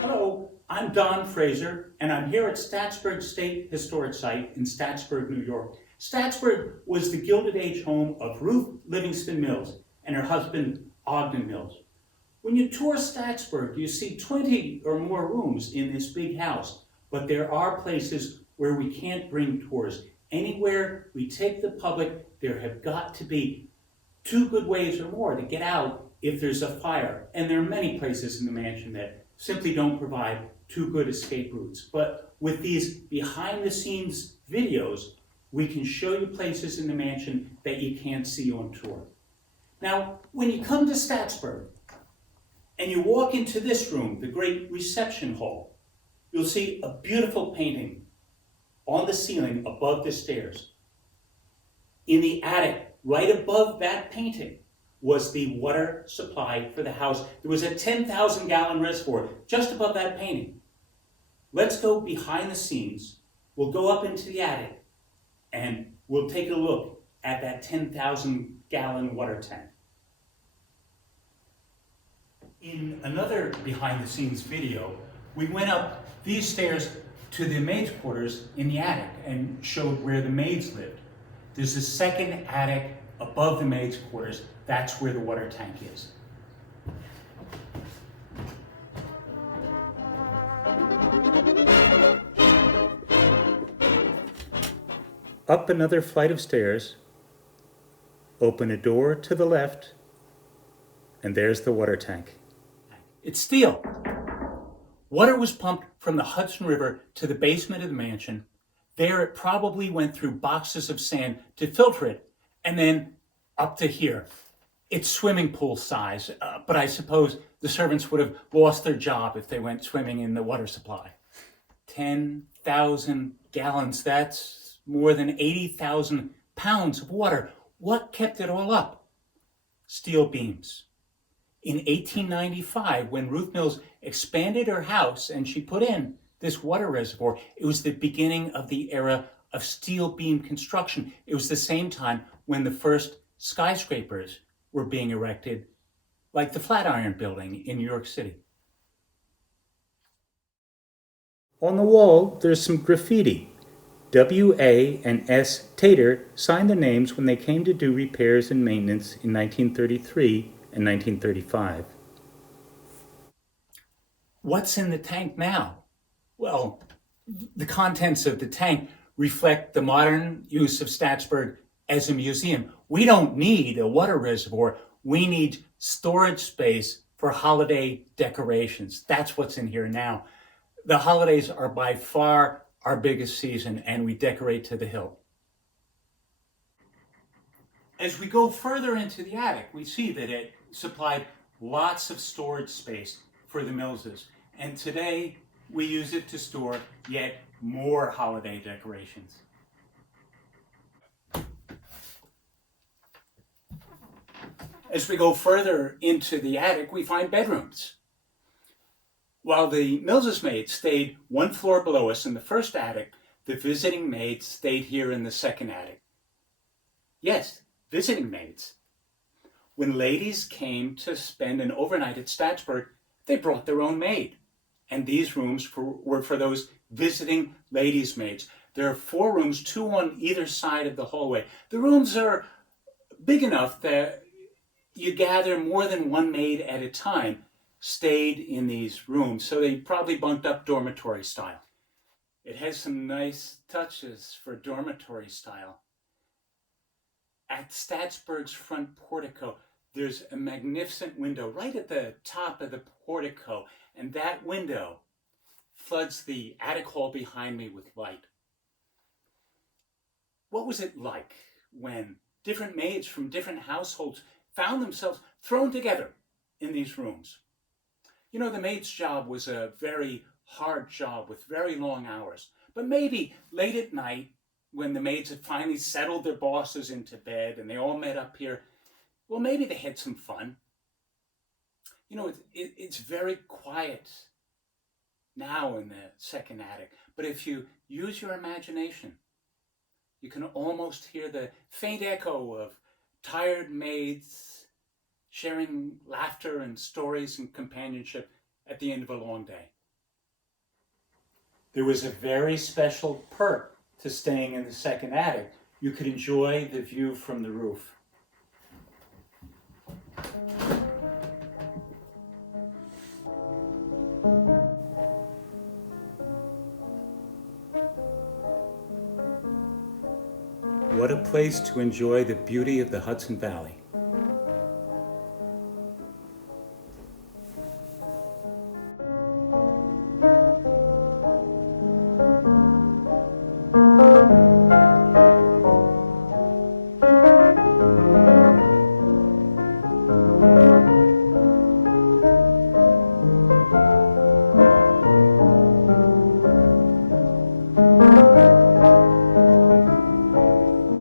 Hello, I'm Don Fraser, and I'm here at Staatsburgh State Historic Site in Staatsburgh, New York. Staatsburgh was the Gilded Age home of Ruth Livingston Mills and her husband, Ogden Mills. When you tour Staatsburgh, you see 20 or more rooms in this big house, but there are places where we can't bring tours. Anywhere we take the public, there have got to be 2 good ways or more to get out if there's a fire. And there are many places in the mansion that simply don't provide 2 good escape routes. But with these behind-the-scenes videos, we can show you places in the mansion that you can't see on tour. Now, when you come to Staatsburgh and you walk into this room, the great reception hall, you'll see a beautiful painting on the ceiling above the stairs. In the attic, right above that painting, was the water supply for the house. There was a 10,000-gallon reservoir just above that painting. Let's go behind the scenes. We'll go up into the attic and we'll take a look at that 10,000-gallon water tank. In another behind-the-scenes video, we went up these stairs to the maids' quarters in the attic and showed where the maids lived. There's a second attic above the maids' quarters. That's where the water tank is. Up another flight of stairs, open a door to the left, and there's the water tank. It's steel. Water was pumped from the Hudson River to the basement of the mansion. There it probably went through boxes of sand to filter it, and then up to here. It's swimming pool size, but I suppose the servants would have lost their job if they went swimming in the water supply. 10,000 gallons, that's more than 80,000 pounds of water. What kept it all up? Steel beams. In 1895, when Ruth Mills expanded her house and she put in this water reservoir, it was the beginning of the era of steel beam construction. It was the same time when the first skyscrapers were being erected, like the Flatiron Building in New York City. On the wall, there's some graffiti. W.A. and S. Tater signed their names when they came to do repairs and maintenance in 1933 and 1935. What's in the tank now? Well, the contents of the tank reflect the modern use of Staatsburgh as a museum. We don't need a water reservoir. We need storage space for holiday decorations. That's what's in here now. The holidays are by far our biggest season, and we decorate to the hilt. As we go further into the attic, we see that it supplied lots of storage space for the Millses. And today, we use it to store yet more holiday decorations. As we go further into the attic, we find bedrooms. While the Millses maids stayed 1 floor below us in the first attic, the visiting maids stayed here in the second attic. Yes, visiting maids. When ladies came to spend an overnight at Staatsburgh, they brought their own maid. And these rooms were for those visiting ladies' maids. There are 4 rooms, 2 on either side of the hallway. The rooms are big enough that you gather more than 1 maid at a time stayed in these rooms, so they probably bunked up dormitory style. It has some nice touches for dormitory style. At Staatsburgh's front portico, there's a magnificent window right at the top of the portico, and that window floods the attic hall behind me with light. What was it like when different maids from different households found themselves thrown together in these rooms? You know, the maid's job was a very hard job with very long hours. But maybe late at night, when the maids had finally settled their bosses into bed and they all met up here, well, maybe they had some fun. You know, it's very quiet now in the second attic. But if you use your imagination, you can almost hear the faint echo of tired maids sharing laughter and stories and companionship at the end of a long day. There was a very special perk to staying in the second attic. You could enjoy the view from the roof. What a place to enjoy the beauty of the Hudson Valley.